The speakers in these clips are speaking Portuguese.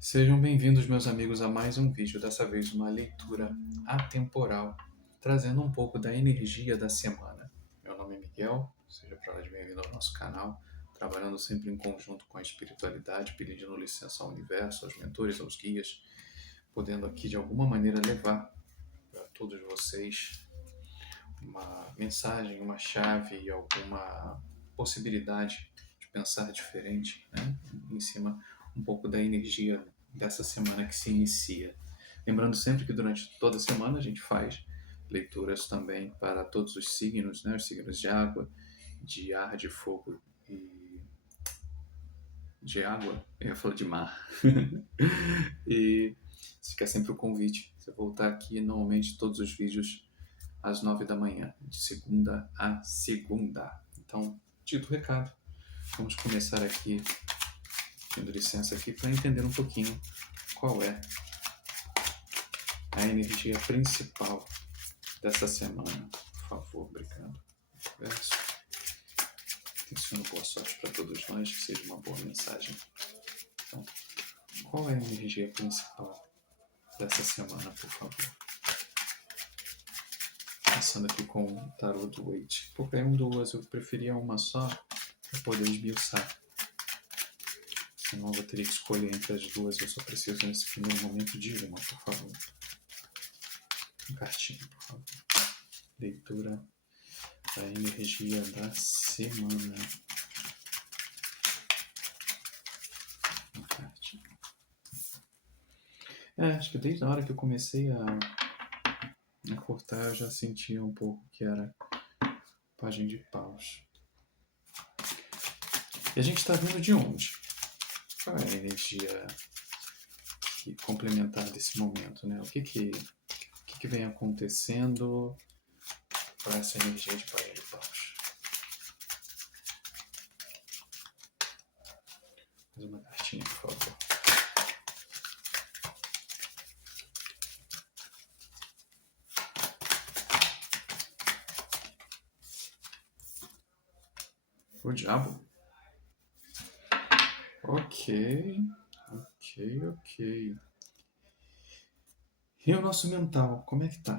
Sejam bem-vindos, meus amigos, a mais um vídeo, dessa vez uma leitura atemporal, trazendo um pouco da energia da semana. Meu nome é Miguel, seja para lá de bem-vindo ao nosso canal, trabalhando sempre em conjunto com a espiritualidade, pedindo licença ao universo, aos mentores, aos guias, podendo aqui de alguma maneira levar para todos vocês uma mensagem, uma chave, alguma possibilidade de pensar diferente, né? Em cima um pouco da energia dessa semana que se inicia. Lembrando sempre que durante toda a semana a gente faz leituras também para todos os signos, né? Os signos de água, de ar, de fogo e de água, eu ia falar de mar. E fica sempre o convite. Você voltar aqui, normalmente todos os vídeos às 9 da manhã, de segunda a segunda. Então, dito o recado, vamos começar aqui, tendo licença aqui, para entender um pouquinho qual é a energia principal dessa semana. Por favor, obrigado. Verso. Intenciono boa sorte para todos nós, que seja uma boa mensagem. Então, qual é a energia principal dessa semana, por favor? Passando aqui com o tarot do Waite. Porque é duas, eu preferia uma só para poder esmiuçar. Senão eu vou ter que escolher entre as duas. Eu só preciso nesse primeiro momento de uma, por favor. Uma cartinha, por favor. Leitura da energia da semana. Uma cartinha. Acho que desde a hora que eu comecei a cortar, eu já sentia um pouco que era página de paus. E a gente está vindo de onde? Qual é a energia complementar desse momento, né? O que vem acontecendo para essa energia de página de paus? Mais uma cartinha, por favor. O diabo? Ok. E o nosso mental, como é que tá?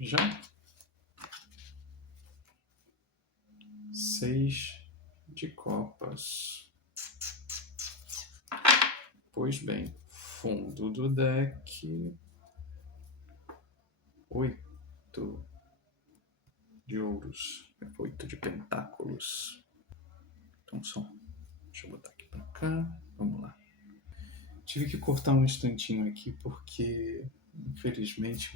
Já? 6 de copas. Pois bem, fundo do deck. 8 de ouros. 8 de pentáculos. Então deixa eu botar aqui pra cá. Vamos lá. Tive que cortar um instantinho aqui porque, infelizmente,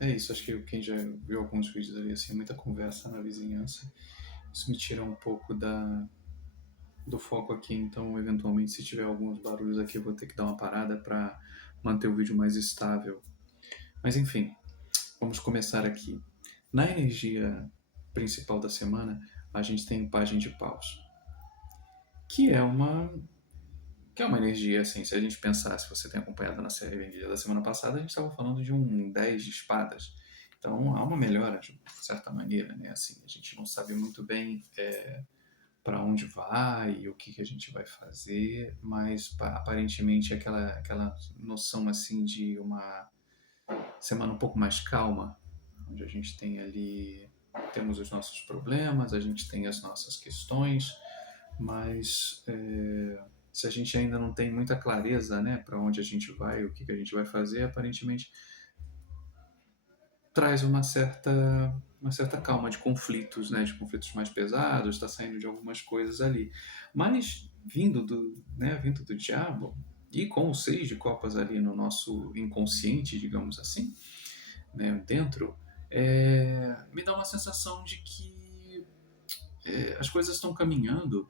é isso, acho que quem já viu alguns vídeos ali, assim, muita conversa na vizinhança. Isso me tira um pouco do foco aqui, então, eventualmente, se tiver alguns barulhos aqui, eu vou ter que dar uma parada para manter o vídeo mais estável. Mas, enfim, vamos começar aqui. Na energia principal da semana, a gente tem página de paus, que é uma energia, assim, se a gente pensar, se você tem acompanhado na série da semana passada, a gente estava falando de um 10 de espadas. Então há uma melhora, de certa maneira, né? Assim, a gente não sabe muito bem para onde vai e o que a gente vai fazer, mas aparentemente aquela noção assim de uma semana um pouco mais calma, onde a gente tem ali, temos os nossos problemas, a gente tem as nossas questões, mas se a gente ainda não tem muita clareza, né, para onde a gente vai, o que a gente vai fazer, aparentemente traz uma certa calma de conflitos, né, de conflitos mais pesados, está saindo de algumas coisas ali. Mas vindo do diabo, e com o 6 de copas ali no nosso inconsciente, digamos assim, né, dentro, me dá uma sensação de que as coisas estão caminhando.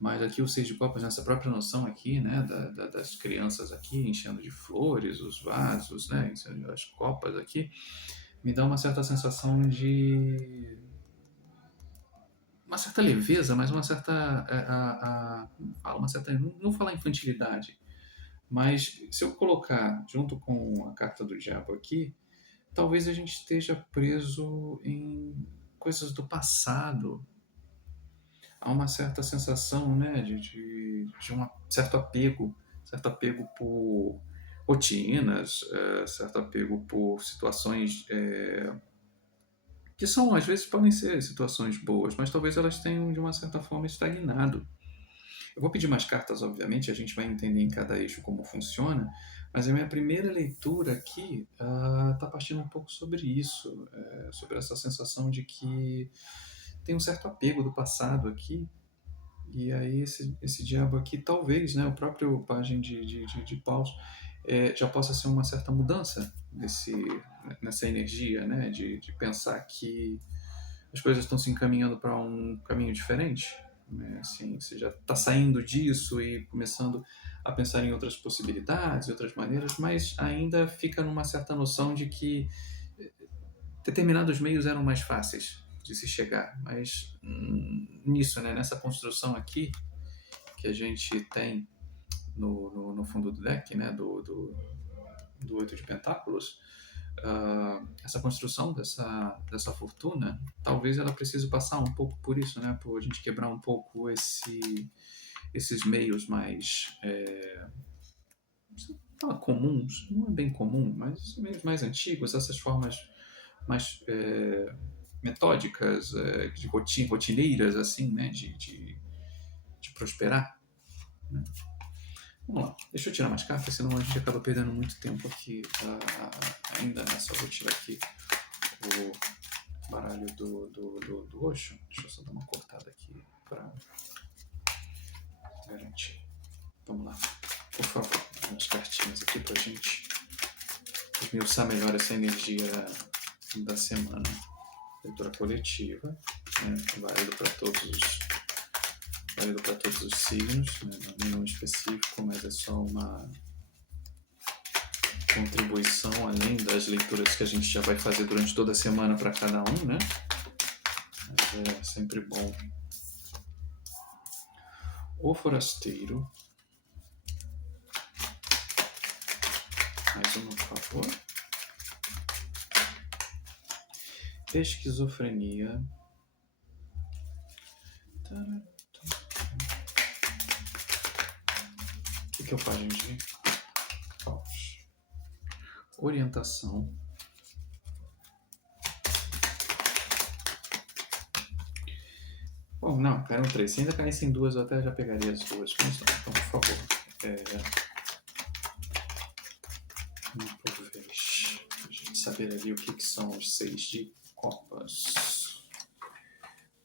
Mas aqui o 6 de copas, nessa própria noção aqui, né, das crianças aqui enchendo de flores os vasos, né, enchendo as copas aqui, me dá uma certa sensação de uma certa leveza, mas uma certa uma certa, não vou falar infantilidade, mas se eu colocar junto com a carta do diabo aqui, talvez a gente esteja preso em coisas do passado, há uma certa sensação, né, de um certo apego por rotinas, certo apego por situações que são, às vezes, podem ser situações boas, mas talvez elas tenham, de uma certa forma, estagnado. Eu vou pedir mais cartas, obviamente, a gente vai entender em cada eixo como funciona, mas a minha primeira leitura aqui está partindo um pouco sobre isso, sobre essa sensação de que tem um certo apego do passado aqui, e aí esse diabo aqui, talvez, né, o próprio pajem de paus, já possa ser uma certa mudança nessa energia, né, de pensar que as coisas estão se encaminhando para um caminho diferente, né? Assim, você já está saindo disso e começando a pensar em outras possibilidades, outras maneiras, mas ainda fica numa certa noção de que determinados meios eram mais fáceis de se chegar, mas nisso, né, nessa construção aqui que a gente tem no fundo do deck, né, do Oito de Pentáculos, essa construção dessa fortuna, talvez ela precise passar um pouco por isso, né, por a gente quebrar um pouco esses meios mais fala comuns, não é bem comum, mas esses meios mais antigos, essas formas mais metódicas, de rotineiras, assim, né, de prosperar. Né? Vamos lá, deixa eu tirar mais cartas, senão a gente acaba perdendo muito tempo aqui, ainda nessa. Eu vou tirar aqui o baralho do Osho. Deixa eu só dar uma cortada aqui para garantir. Vamos lá, por favor, umas cartinhas aqui pra gente esmiuçar melhor essa energia da semana. Leitura coletiva, né? válido para todos os signos, né? Não é nenhum específico, mas é só uma contribuição além das leituras que a gente já vai fazer durante toda a semana para cada um, né? Mas é sempre bom. O Forasteiro. Mais uma, por favor. Esquizofrenia. O que é o pajem de paus? Orientação. Bom, não, caíram 3. Se ainda caíssem 2, eu até já pegaria as 2. Então, por favor. Por vez. A gente saber ali o que são os 6 de copas.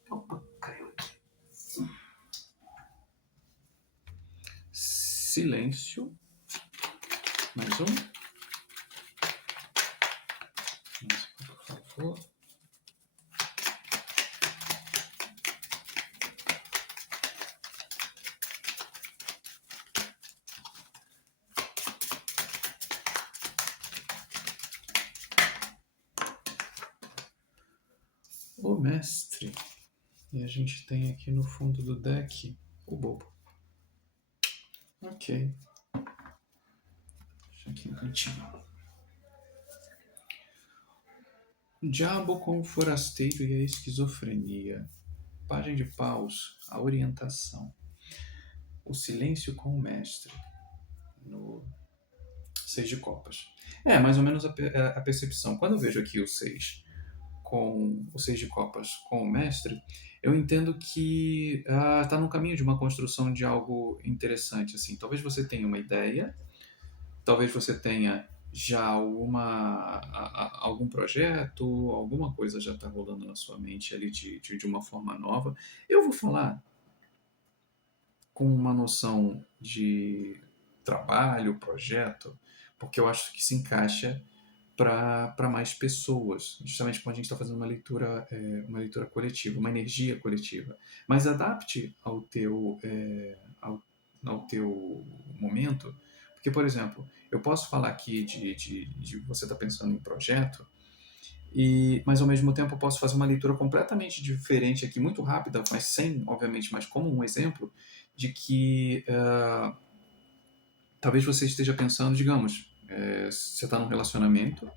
Opa, caiu aqui. Silêncio. Mais um. Por favor. O mestre. E a gente tem aqui no fundo do deck o bobo. Ok. Deixa aqui no cantinho. O diabo com o forasteiro e a esquizofrenia. Pajem de paus, a orientação. O silêncio com o mestre. No 6 de copas. Mais ou menos a percepção. Quando eu vejo aqui o 6 com o 6 de copas com o mestre, eu entendo que está no caminho de uma construção de algo interessante. Assim. Talvez você tenha uma ideia, talvez você tenha já algum projeto, alguma coisa já está rolando na sua mente ali de uma forma nova. Eu vou falar com uma noção de trabalho, projeto, porque eu acho que se encaixa para mais pessoas, justamente quando a gente está fazendo uma leitura coletiva, uma energia coletiva. Mas adapte ao teu momento, porque, por exemplo, eu posso falar aqui de você estar pensando em projeto, mas ao mesmo tempo eu posso fazer uma leitura completamente diferente aqui, muito rápida, mas sem, obviamente, mas como um exemplo de que talvez você esteja pensando, digamos, você está num relacionamento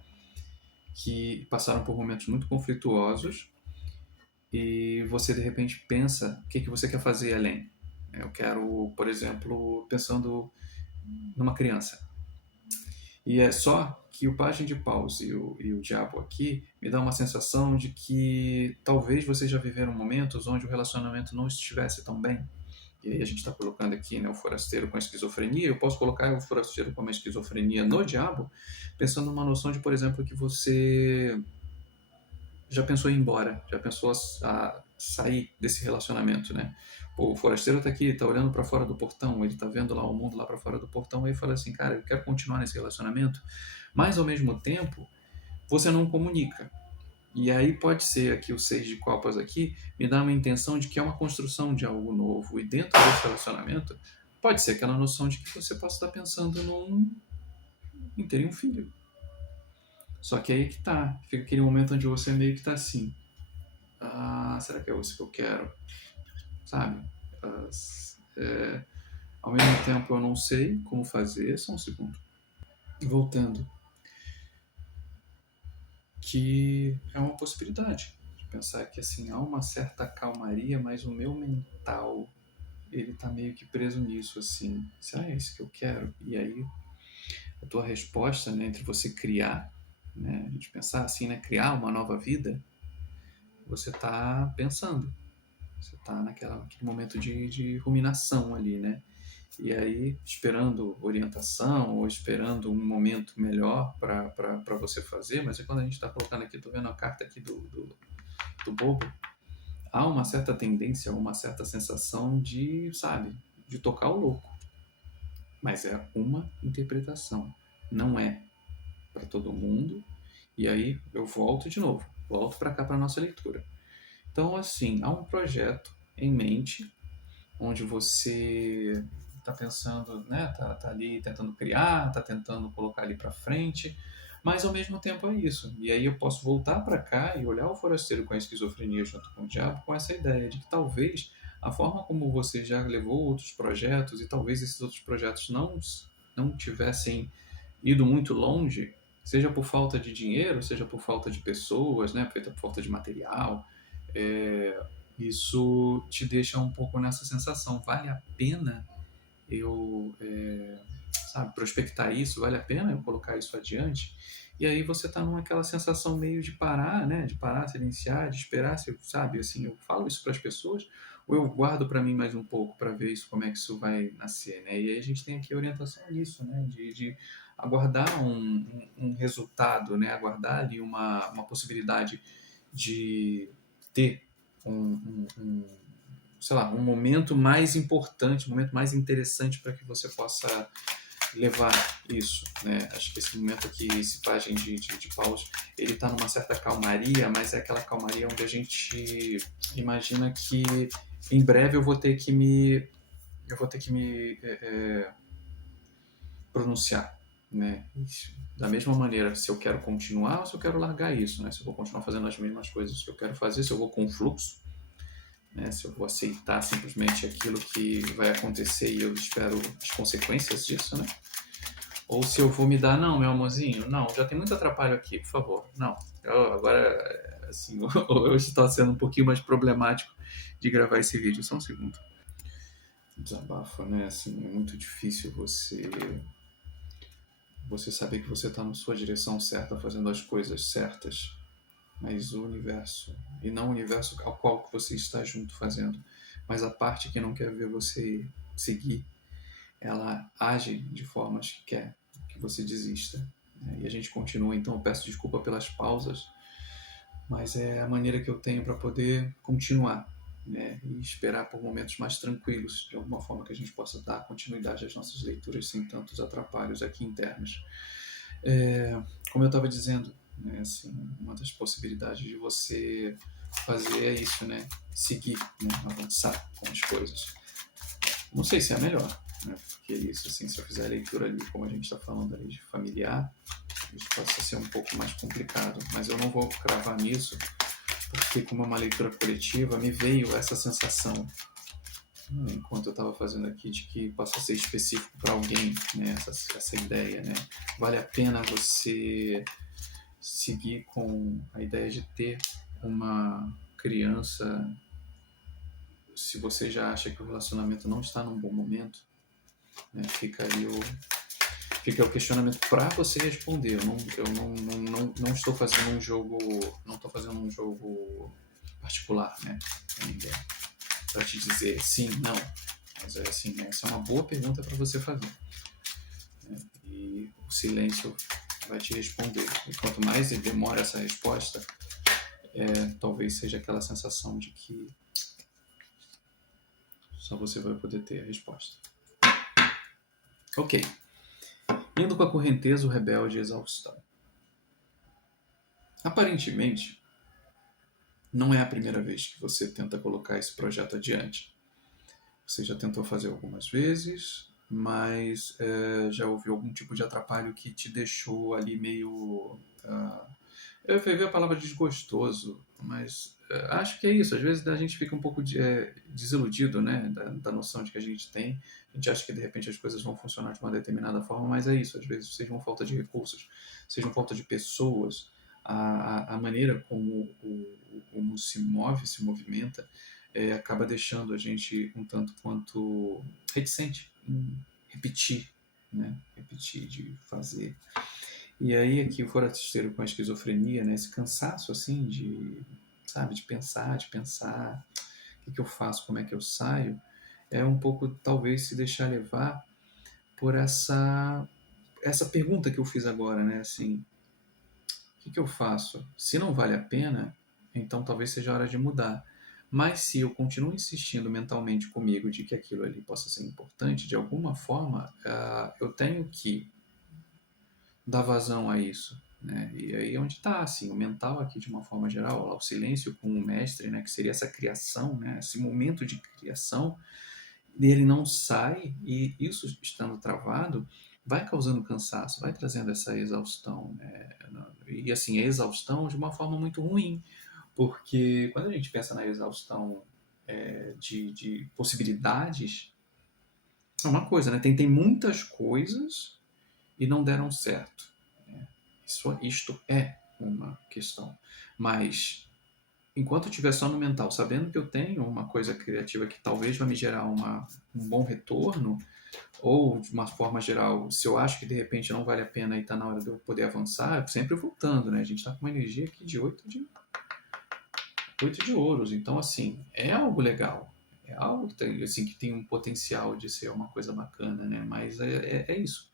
que passaram por momentos muito conflituosos e você de repente pensa o que você quer fazer além. Eu quero, por exemplo, pensando numa criança. E é só que o Pajem de Paus e o Diabo aqui me dá uma sensação de que talvez vocês já viveram momentos onde o relacionamento não estivesse tão bem. E aí a gente está colocando aqui, né, o forasteiro com a esquizofrenia. Eu posso colocar o forasteiro com uma esquizofrenia no Diabo, pensando numa noção de, por exemplo, que você já pensou em ir embora, já pensou a sair desse relacionamento, né? Pô, o forasteiro está aqui, está olhando para fora do portão, ele está vendo lá o mundo lá para fora do portão, e fala assim, cara, eu quero continuar nesse relacionamento, mas ao mesmo tempo você não comunica. E aí pode ser aqui o 6 de copas aqui me dá uma intenção de que é uma construção de algo novo, e dentro desse relacionamento pode ser aquela noção de que você possa estar pensando em ter um filho. Só que aí que tá, fica aquele momento onde você meio que tá assim, será que é isso que eu quero? Sabe? Ah, é, ao mesmo tempo eu não sei como fazer, só um segundo. Voltando, que é uma possibilidade de pensar que assim, há uma certa calmaria, mas o meu mental, ele tá meio que preso nisso, assim, será que é isso que eu quero? E aí, a tua resposta, né, entre você criar, né, a gente pensar assim, né, criar uma nova vida, você tá pensando. Você está naquele momento de ruminação ali, né? E aí, esperando orientação ou esperando um momento melhor para você fazer, mas é quando a gente está colocando aqui, estou vendo a carta aqui do bobo, há uma certa tendência, uma certa sensação de, sabe, de tocar o louco. Mas é uma interpretação, não é para todo mundo. E aí eu volto de novo, volto para cá para nossa leitura. Então, assim, há um projeto em mente onde você está pensando, né, tá ali tentando criar, tá tentando colocar ali para frente, mas ao mesmo tempo é isso. E aí eu posso voltar para cá e olhar o forasteiro com a esquizofrenia junto com o diabo com essa ideia de que talvez a forma como você já levou outros projetos e talvez esses outros projetos não tivessem ido muito longe, seja por falta de dinheiro, seja por falta de pessoas, né, por falta de material, isso te deixa um pouco nessa sensação. Vale a pena eu, sabe, prospectar isso? Vale a pena eu colocar isso adiante? E aí você está naquela sensação meio de parar, né? De parar, silenciar, de esperar, sabe? Assim, eu falo isso para as pessoas ou eu guardo para mim mais um pouco para ver isso, como é que isso vai nascer, né? E aí a gente tem aqui a orientação nisso, né? De aguardar um resultado, né? Aguardar ali uma possibilidade de ter sei lá, um momento mais importante, um momento mais interessante para que você possa levar isso, né? Acho que esse momento aqui, esse pajem de paus, ele está numa certa calmaria, mas é aquela calmaria onde a gente imagina que em breve eu vou ter que me pronunciar, né? Da mesma maneira, se eu quero continuar ou se eu quero largar isso, né? Se eu vou continuar fazendo as mesmas coisas que eu quero fazer, se eu vou com fluxo, né? Se eu vou aceitar simplesmente aquilo que vai acontecer e eu espero as consequências disso, né? Ou se eu vou me dar, não, meu amorzinho, não, já tem muito atrapalho aqui, por favor, não. Agora, assim, hoje está sendo um pouquinho mais problemático de gravar esse vídeo, só um segundo. Desabafo, né? Assim, é muito difícil você saber que você está na sua direção certa, fazendo as coisas certas, mas o universo, e não o universo ao qual você está junto fazendo, mas a parte que não quer ver você seguir, ela age de formas que quer que você desista. Né? E a gente continua, então eu peço desculpa pelas pausas, mas é a maneira que eu tenho para poder continuar, né? E esperar por momentos mais tranquilos, de alguma forma que a gente possa dar continuidade às nossas leituras sem tantos atrapalhos aqui internos. Como eu estava dizendo, né, assim, uma das possibilidades de você fazer é isso, né? Seguir, né? Avançar com as coisas. Não sei se é melhor, né? Porque isso, assim, se eu fizer a leitura ali, como a gente está falando ali de familiar, isso pode ser um pouco mais complicado, mas eu não vou cravar nisso, porque como é uma leitura coletiva, me veio essa sensação, enquanto eu estava fazendo aqui, de que possa ser específico para alguém, né? Essa ideia, né? Vale a pena você seguir com a ideia de ter uma criança, se você já acha que o relacionamento não está num bom momento, né, fica o questionamento para você responder. Eu não estou fazendo um jogo, não estou fazendo um jogo particular, né, com ninguém, para te dizer sim, não. Mas é assim, né, essa é uma boa pergunta para você fazer. Né, e o silêncio vai te responder. E quanto mais ele demora essa resposta, talvez seja aquela sensação de que só você vai poder ter a resposta. Ok. Indo com a correnteza, o rebelde e a exaustão. Aparentemente, não é a primeira vez que você tenta colocar esse projeto adiante. Você já tentou fazer algumas vezes, mas já houve algum tipo de atrapalho que te deixou ali meio... eu ia ver a palavra desgostoso, mas acho que é isso. Às vezes a gente fica um pouco desiludido, né, da noção de que a gente tem. A gente acha que de repente as coisas vão funcionar de uma determinada forma, mas é isso. Às vezes seja uma falta de recursos, seja uma falta de pessoas, a maneira como se move, se movimenta, acaba deixando a gente um tanto quanto reticente em repetir, né? Repetir de fazer. E aí aqui o forasteiro com a esquizofrenia, né? Esse cansaço assim sabe, de pensar, o que eu faço, como é que eu saio, é um pouco talvez se deixar levar por essa pergunta que eu fiz agora, né? Assim, o que eu faço? Se não vale a pena, então talvez seja a hora de mudar. Mas se eu continuo insistindo mentalmente comigo de que aquilo ali possa ser importante, de alguma forma, eu tenho que dar vazão a isso. Né? E aí é onde está, assim, o mental aqui de uma forma geral, lá, o silêncio com o mestre, né, que seria essa criação, né, esse momento de criação, ele não sai, e isso estando travado, vai causando cansaço, vai trazendo essa exaustão. Né? E assim, a exaustão de uma forma muito ruim, porque quando a gente pensa na exaustão de possibilidades, é uma coisa, né? Tem muitas coisas e não deram certo. Né? Isto é uma questão. Mas enquanto eu estiver só no mental, sabendo que eu tenho uma coisa criativa que talvez vai me gerar um bom retorno, ou de uma forma geral, se eu acho que de repente não vale a pena e está na hora de eu poder avançar, sempre voltando, né? A gente está com uma energia aqui de 8 de ouros. Então, assim, é algo legal. É algo que tem um potencial de ser uma coisa bacana, né? Mas é isso.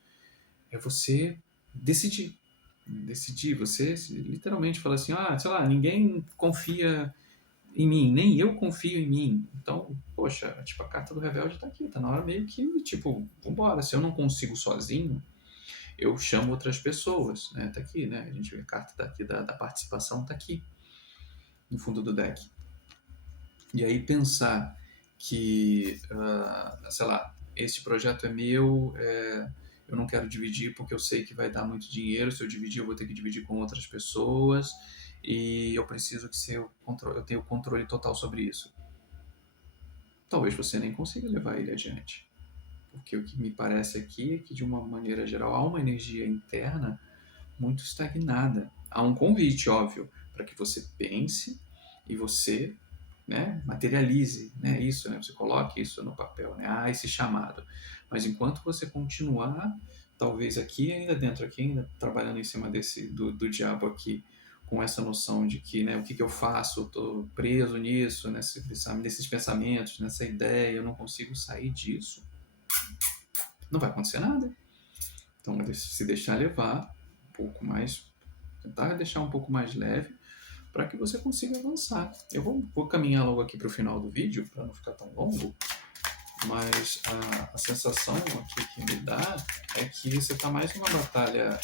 É você decidir. Decidir. Você literalmente fala assim, sei lá, ninguém confia em mim, nem eu confio em mim. Então, poxa, tipo, a carta do rebelde tá aqui, tá na hora meio que, tipo, vambora. Se eu não consigo sozinho, eu chamo outras pessoas, né? Tá aqui, né? A gente vê a carta daqui da participação, tá aqui, no fundo do deck. E aí pensar que, sei lá, esse projeto é meu, eu não quero dividir porque eu sei que vai dar muito dinheiro, se eu dividir eu vou ter que dividir com outras pessoas e eu preciso que eu tenha o controle total sobre isso. Talvez você nem consiga levar ele adiante. Porque o que me parece aqui é que, de uma maneira geral, há uma energia interna muito estagnada. Há um convite, óbvio, para que você pense e você, né, materialize, né, isso, né, você coloque isso no papel, né, esse chamado. Mas enquanto você continuar, talvez aqui ainda dentro, aqui ainda trabalhando em cima do diabo aqui, com essa noção de que, né, o que eu faço, estou preso nisso, nesses pensamentos, nessa ideia, eu não consigo sair disso, não vai acontecer nada. Então, se deixar levar um pouco mais, tentar deixar um pouco mais leve, para que você consiga avançar. Eu vou caminhar logo aqui para o final do vídeo, para não ficar tão longo, mas a sensação aqui que me dá é que você está mais numa batalha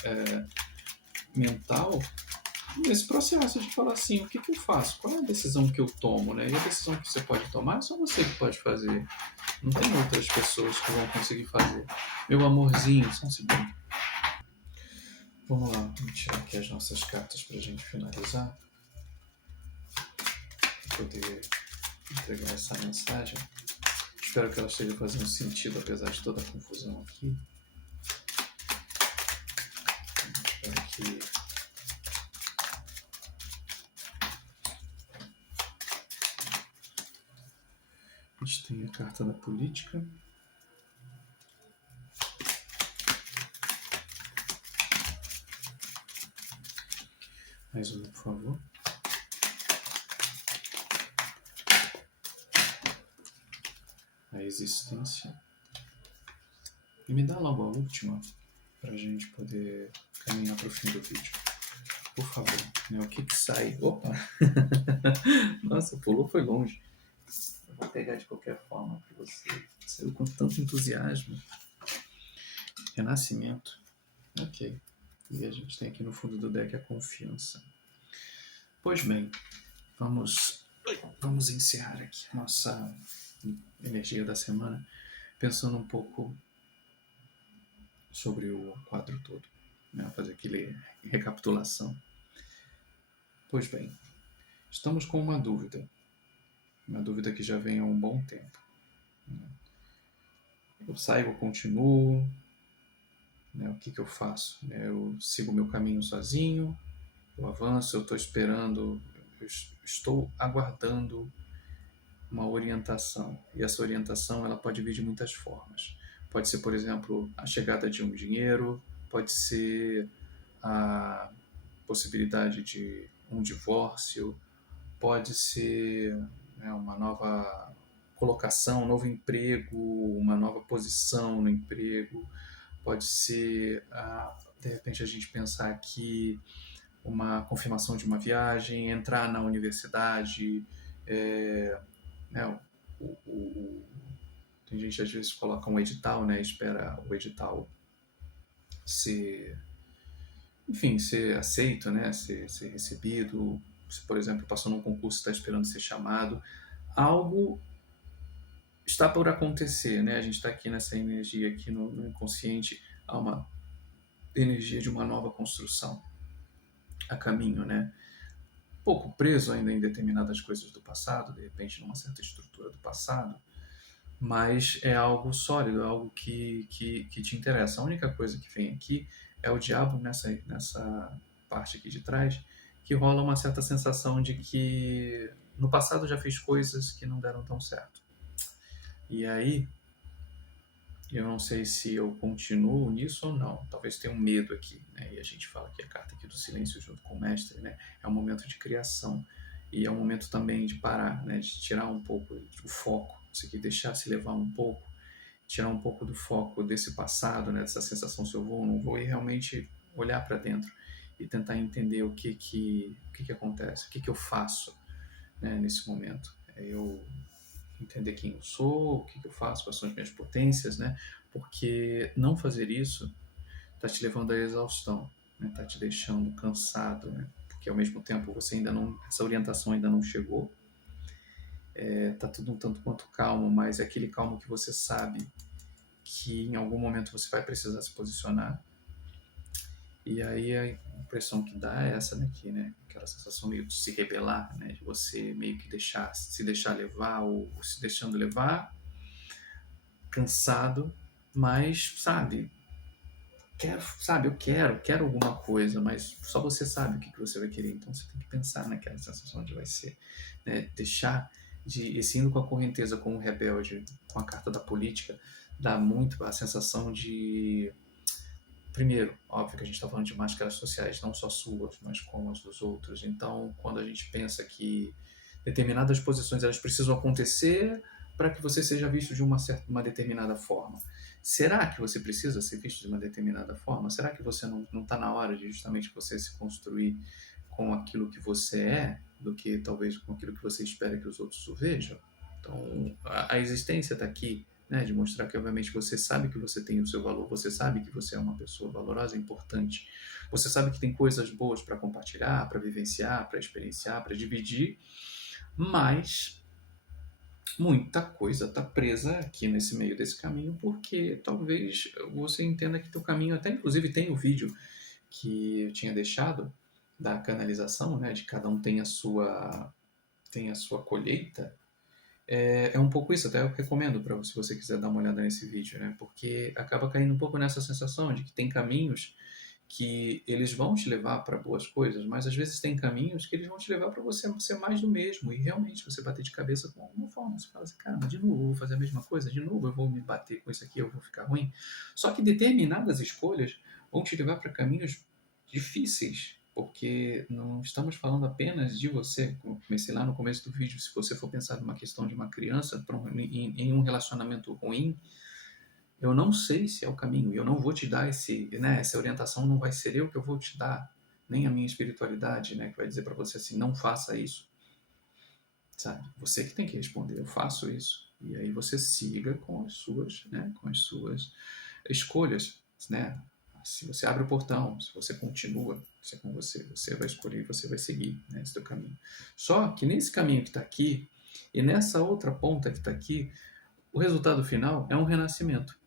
mental nesse processo de falar assim, o que eu faço? Qual é a decisão que eu tomo? Né? E a decisão que você pode tomar é só você que pode fazer. Não tem outras pessoas que vão conseguir fazer. Meu amorzinho, só um segundo. Vamos lá, vamos tirar aqui as nossas cartas para a gente finalizar. Poder entregar essa mensagem. Espero que ela esteja fazendo sentido, apesar de toda a confusão aqui. Espero que A gente tem a carta da política. Mais uma, por favor. A existência. E me dá logo a última, para a gente poder caminhar para o fim do vídeo. Por favor. O que sai? Opa! Nossa, pulou, foi longe. Eu vou pegar de qualquer forma para você. Saiu com tanto entusiasmo. Renascimento. Ok. E a gente tem aqui no fundo do deck a confiança. Pois bem, vamos encerrar aqui a nossa energia da semana, pensando um pouco sobre o quadro todo, né? Fazer aquele recapitulação. Pois bem, estamos com uma dúvida que já vem há um bom tempo. Eu saio, eu continuo, né? O que eu faço? Eu sigo meu caminho sozinho, eu avanço, eu estou esperando, eu estou aguardando uma orientação. E essa orientação ela pode vir de muitas formas. Pode ser, por exemplo, a chegada de um dinheiro, pode ser a possibilidade de um divórcio, pode ser, né, uma nova colocação, um novo emprego, uma nova posição no emprego, pode ser, de repente, a gente pensar aqui uma confirmação de uma viagem, entrar na universidade, né, tem gente às vezes coloca um edital, né, espera o edital ser, enfim, ser aceito, né, ser recebido. Se, por exemplo, passou num concurso e está esperando ser chamado, algo está por acontecer, né? A gente está aqui nessa energia aqui no inconsciente, há uma energia de uma nova construção a caminho, né? Pouco preso ainda em determinadas coisas do passado, de repente numa certa estrutura do passado, mas é algo sólido, é algo que te interessa. A única coisa que vem aqui é o diabo nessa parte aqui de trás, que rola uma certa sensação de que no passado já fiz coisas que não deram tão certo. E aí, eu não sei se eu continuo nisso ou não. Talvez tenha um medo aqui, né? E a gente fala que a carta aqui do silêncio junto com o mestre, né? É um momento de criação. E é um momento também de parar, né? De tirar um pouco o foco. Isso aqui, deixar se levar um pouco. Tirar um pouco do foco desse passado, né? Dessa sensação se eu vou ou não vou. E realmente olhar para dentro. E tentar entender o que acontece. O que eu faço, né, nesse momento. Eu entender quem eu sou, o que eu faço, quais são as minhas potências, né? Porque não fazer isso está te levando à exaustão, né? Tá te deixando cansado, né? Porque ao mesmo tempo você ainda não, essa orientação ainda não chegou, tá tudo um tanto quanto calmo, mas é aquele calmo que você sabe que em algum momento você vai precisar se posicionar. E aí a impressão que dá é essa daqui, né? Aquela sensação meio de se rebelar, né? De você meio que se deixar levar ou se deixando levar, cansado, mas, sabe, eu quero alguma coisa, mas só você sabe o que você vai querer, então você tem que pensar naquela sensação onde vai ser, né? Deixar de, esse indo com a correnteza, com o rebelde, com a carta da política, dá muito a sensação de, primeiro, óbvio que a gente está falando de máscaras sociais, não só suas, mas como as dos outros, então quando a gente pensa que determinadas posições elas precisam acontecer para que você seja visto de uma determinada forma. Será que você precisa ser visto de uma determinada forma? Será que você não está na hora de justamente você se construir com aquilo que você é, do que talvez com aquilo que você espera que os outros o vejam? Então, a existência está aqui, né, de mostrar que, obviamente, você sabe que você tem o seu valor, você sabe que você é uma pessoa valorosa e importante, você sabe que tem coisas boas para compartilhar, para vivenciar, para experienciar, para dividir, mas muita coisa está presa aqui nesse meio desse caminho, porque talvez você entenda que teu caminho, até inclusive tem o vídeo que eu tinha deixado da canalização, né, de cada um tem a sua colheita, é um pouco isso, até eu recomendo para se você quiser dar uma olhada nesse vídeo, né, porque acaba caindo um pouco nessa sensação de que tem caminhos que eles vão te levar para boas coisas, mas às vezes tem caminhos que eles vão te levar para você ser mais do mesmo, e realmente você bater de cabeça com alguma forma. Você fala assim, cara, mas de novo eu vou fazer a mesma coisa, de novo eu vou me bater com isso aqui, eu vou ficar ruim. Só que determinadas escolhas vão te levar para caminhos difíceis, porque não estamos falando apenas de você, como eu comecei lá no começo do vídeo, se você for pensar numa questão de uma criança em um relacionamento ruim, eu não sei se é o caminho, eu não vou te dar essa orientação, não vai ser eu que eu vou te dar, nem a minha espiritualidade, né, que vai dizer para você assim, não faça isso, sabe? Você que tem que responder, eu faço isso. E aí você siga com as suas escolhas, né? Se você abre o portão, se você continua, se é com você, você vai escolher, você vai seguir, né, esse teu caminho. Só que nesse caminho que está aqui e nessa outra ponta que está aqui, o resultado final é um renascimento.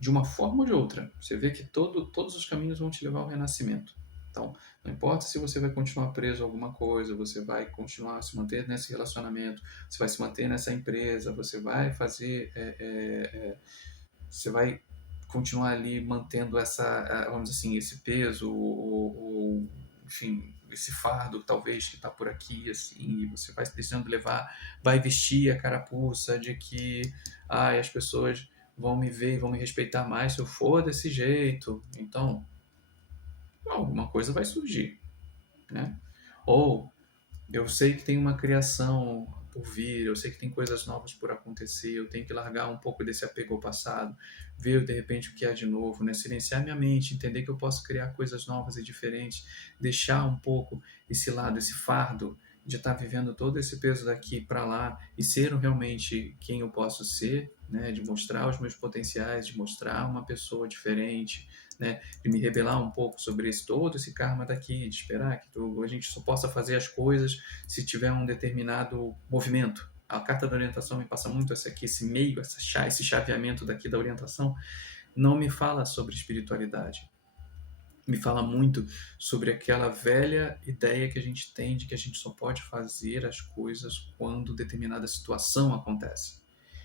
De uma forma ou de outra, você vê que todos os caminhos vão te levar ao renascimento. Então, não importa se você vai continuar preso a alguma coisa, você vai continuar a se manter nesse relacionamento, você vai se manter nessa empresa, você vai fazer, você vai continuar ali mantendo vamos dizer assim, esse peso ou enfim, esse fardo talvez que está por aqui, assim, e você vai se deixando levar, vai vestir a carapuça de que as pessoas vão me ver e vão me respeitar mais se eu for desse jeito. Então, alguma coisa vai surgir, né? Ou eu sei que tem uma criação por vir, eu sei que tem coisas novas por acontecer, eu tenho que largar um pouco desse apego ao passado, ver de repente o que há de novo, né? Silenciar minha mente, entender que eu posso criar coisas novas e diferentes, deixar um pouco esse lado, esse fardo de estar vivendo todo esse peso daqui para lá e ser realmente quem eu posso ser, né? De mostrar os meus potenciais, de mostrar uma pessoa diferente, né? De me rebelar um pouco sobre todo esse karma daqui, de esperar que a gente só possa fazer as coisas se tiver um determinado movimento. A carta da orientação me passa muito esse meio, esse chaveamento daqui da orientação, não me fala sobre espiritualidade. Me fala muito sobre aquela velha ideia que a gente tem de que a gente só pode fazer as coisas quando determinada situação acontece.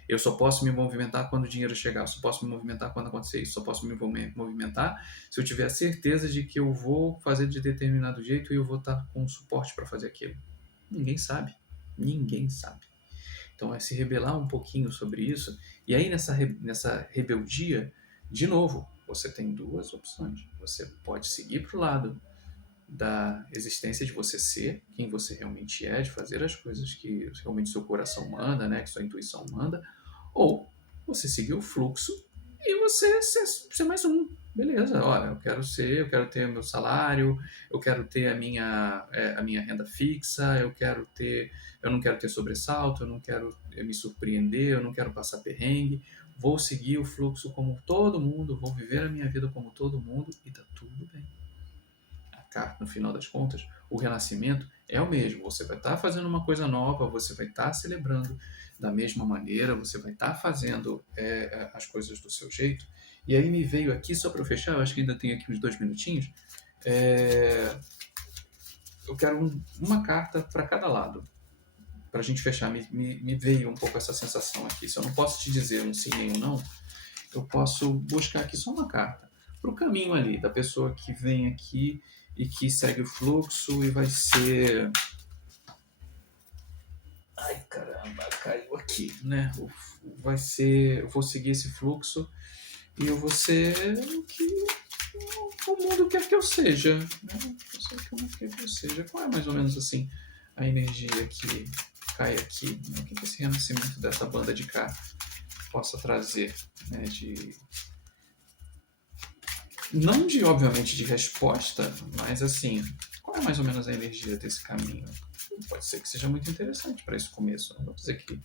Eu só posso me movimentar quando o dinheiro chegar, eu só posso me movimentar quando acontecer isso, só posso me movimentar se eu tiver a certeza de que eu vou fazer de determinado jeito e eu vou estar com suporte para fazer aquilo. Ninguém sabe. Ninguém sabe. Então é se rebelar um pouquinho sobre isso. E aí nessa rebeldia, de novo, você tem duas opções. Você pode seguir para o lado da existência de você ser quem você realmente é, de fazer as coisas que realmente seu coração manda, né, que sua intuição manda, ou você seguir o fluxo e você ser mais um. Beleza, olha, eu quero ter meu salário, eu quero ter a minha renda fixa, eu não quero ter sobressalto, eu não quero me surpreender, eu não quero passar perrengue, vou seguir o fluxo como todo mundo, vou viver a minha vida como todo mundo e tá tudo bem. No final das contas, o renascimento é o mesmo. Você vai estar fazendo uma coisa nova, você vai estar celebrando da mesma maneira, você vai estar fazendo as coisas do seu jeito. E aí me veio aqui, só para eu fechar, eu acho que ainda tenho aqui uns 2 minutinhos, eu quero uma carta para cada lado, para a gente fechar. Me veio um pouco essa sensação aqui. Se eu não posso te dizer um sim nem um não, eu posso buscar aqui só uma carta para o caminho ali, da pessoa que vem aqui e que segue o fluxo e vai ser... Ai, caramba, caiu aqui, né? Vai ser... Eu vou seguir esse fluxo e eu vou ser o que o mundo quer que eu seja, né? Eu sei que o mundo quer que eu seja. Qual é mais ou menos assim a energia que cai aqui? Né? O que esse renascimento dessa banda de cá possa trazer, né? Não obviamente, de resposta, mas assim, qual é mais ou menos a energia desse caminho? Pode ser que seja muito interessante para esse começo. Não vou dizer que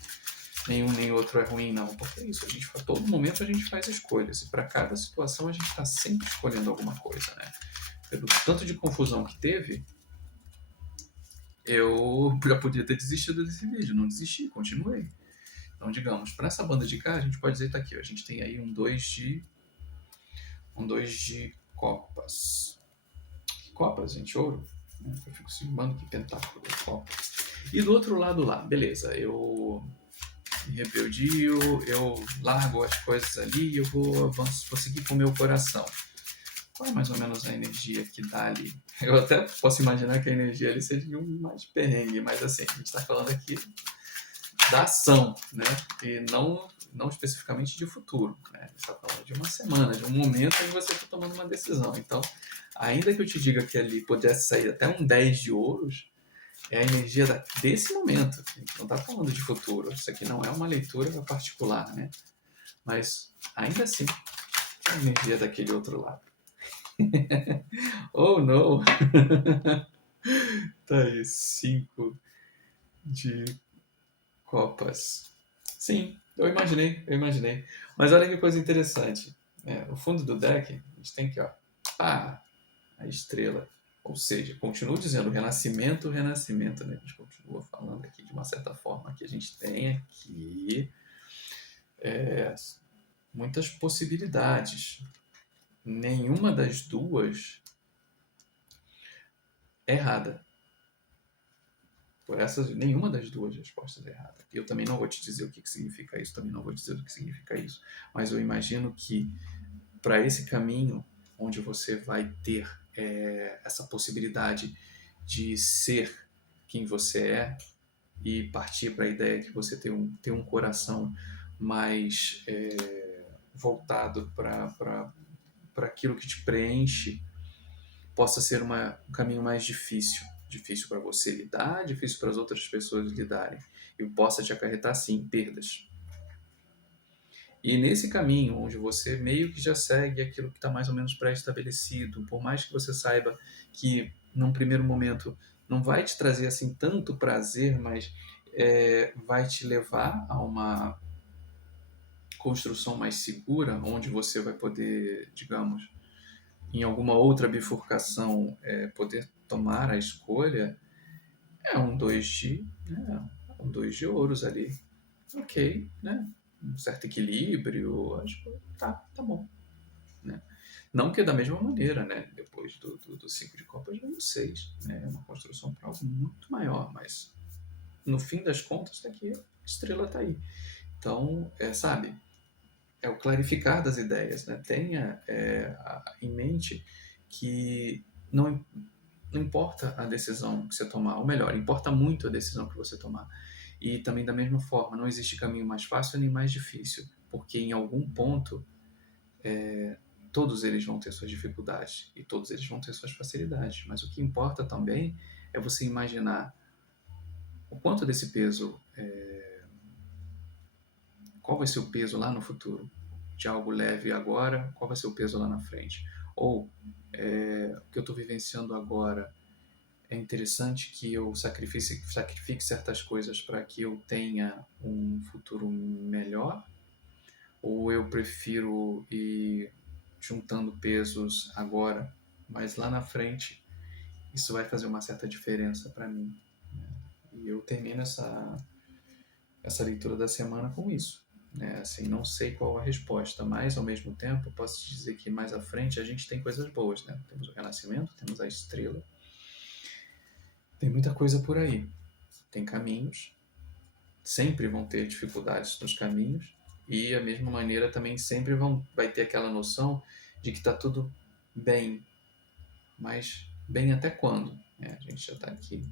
nenhum nem outro é ruim, não, porque é isso. A todo momento a gente faz escolhas, e para cada situação a gente está sempre escolhendo alguma coisa, né? Pelo tanto de confusão que teve, eu já podia ter desistido desse vídeo, não desisti, continuei. Então, digamos, para essa banda de cá, a gente pode dizer, tá aqui, ó, a gente tem aí um 2 de copas. Que copas, gente? Ouro? Eu fico simbando que pentáculo de copas. E do outro lado lá, beleza, eu me rebeldio, eu largo as coisas ali e eu vou seguir com o meu coração. qual é mais ou menos a energia que dá ali? Eu até posso imaginar que a energia ali seja um mais perrengue, mas assim, a gente está falando aqui da ação, né? E não especificamente de futuro, né? A gente está falando de uma semana, de um momento em que você está tomando uma decisão. Então, ainda que eu te diga que ali pudesse sair até um 10 de ouros, é a energia desse momento. A gente não está falando de futuro. Isso aqui não é uma leitura particular, né? Mas, ainda assim, é a energia daquele outro lado. Oh, não! Tá aí, 5 de copas. Sim, eu imaginei. Mas olha que coisa interessante. O fundo do deck, a gente tem aqui, ó. Pá, a estrela. Ou seja, continuo dizendo renascimento, renascimento, né? A gente continua falando aqui de uma certa forma que a gente tem aqui muitas possibilidades. Nenhuma das duas é errada. Por essas, nenhuma das duas respostas é errada. Eu também não vou te dizer o que significa isso, também não vou dizer o que significa isso. Mas eu imagino que para esse caminho, onde você vai ter essa possibilidade de ser quem você é e partir para a ideia que você tem um coração mais voltado para aquilo que te preenche, possa ser um caminho mais difícil. Difícil para você lidar, difícil para as outras pessoas lidarem. E possa te acarretar, sim, perdas. E nesse caminho, onde você meio que já segue aquilo que está mais ou menos pré-estabelecido, por mais que você saiba que, num primeiro momento, não vai te trazer assim tanto prazer, mas vai te levar a uma construção mais segura, onde você vai poder, digamos, em alguma outra bifurcação, poder tomar a escolha, é um 2 de ouros ali. Ok, né? Um certo equilíbrio, acho que tá bom. Né? Não que é da mesma maneira, né? Depois do 5 de copas vem o 6. Né? É uma construção para algo muito maior, mas no fim das contas, daqui a estrela está aí. Então, sabe, é o clarificar das ideias. Né? Tenha em mente que não importa a decisão que você tomar, ou melhor, importa muito a decisão que você tomar. E também da mesma forma, não existe caminho mais fácil nem mais difícil, porque em algum ponto todos eles vão ter suas dificuldades e todos eles vão ter suas facilidades. Mas o que importa também é você imaginar o quanto desse peso, qual vai ser o peso lá no futuro de algo leve agora, qual vai ser o peso lá na frente. Ou o que eu estou vivenciando agora, é interessante que eu sacrifique certas coisas para que eu tenha um futuro melhor? Ou eu prefiro ir juntando pesos agora, mas lá na frente isso vai fazer uma certa diferença para mim? E eu termino essa leitura da semana com isso. Né? Assim, não sei qual a resposta, mas ao mesmo tempo posso te dizer que mais à frente a gente tem coisas boas. Né? Temos o renascimento, temos a estrela, tem muita coisa por aí. Tem caminhos, sempre vão ter dificuldades nos caminhos, e da mesma maneira também sempre vai ter aquela noção de que está tudo bem, mas bem até quando? A gente já está aqui.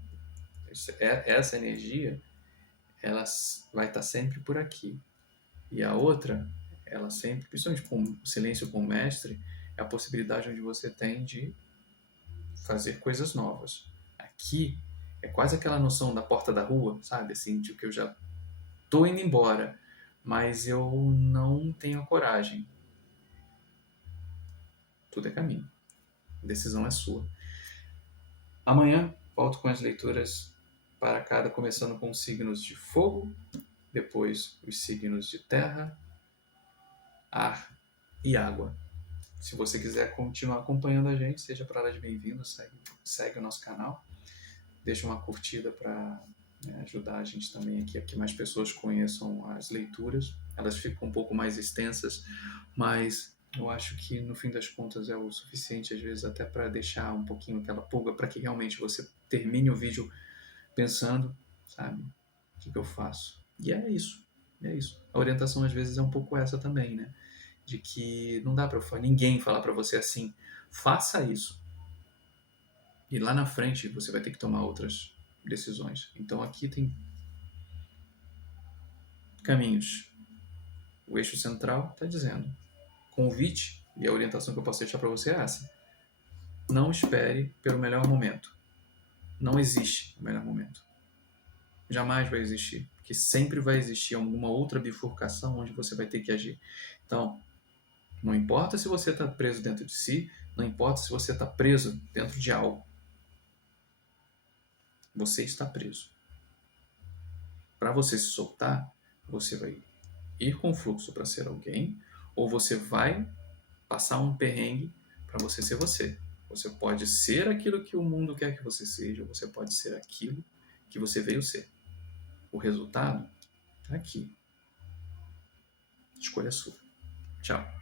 Essa energia, ela vai estar sempre por aqui. E a outra, ela sempre, principalmente com o silêncio com o mestre, é a possibilidade onde você tem de fazer coisas novas. Aqui é quase aquela noção da porta da rua, sabe? Assim, de que eu já tô indo embora, mas eu não tenho coragem. Tudo é caminho. A decisão é sua. Amanhã volto com as leituras para cada, começando com os signos de fogo, depois os signos de terra, ar e água. Se você quiser continuar acompanhando a gente, seja para lá de bem-vindo, segue o nosso canal, deixa uma curtida para ajudar a gente também aqui a que mais pessoas conheçam as leituras. Elas ficam um pouco mais extensas, mas eu acho que no fim das contas é o suficiente, às vezes até para deixar um pouquinho aquela pulga, para que realmente você termine o vídeo pensando, sabe, o que eu faço? E é isso. A orientação às vezes é um pouco essa também, né? de que não dá para ninguém falar para você assim, faça isso. E lá na frente você vai ter que tomar outras decisões. Então aqui tem caminhos. O eixo central está dizendo, convite e a orientação que eu posso deixar para você é essa. Não espere pelo melhor momento. Não existe o melhor momento. Jamais vai existir, porque sempre vai existir alguma outra bifurcação onde você vai ter que agir. Então, não importa se você está preso dentro de si, não importa se você está preso dentro de algo. Você está preso. Para você se soltar, você vai ir com o fluxo para ser alguém, ou você vai passar um perrengue para você ser você. Você pode ser aquilo que o mundo quer que você seja, ou você pode ser aquilo que você veio ser. O resultado está aqui. Escolha sua. Tchau.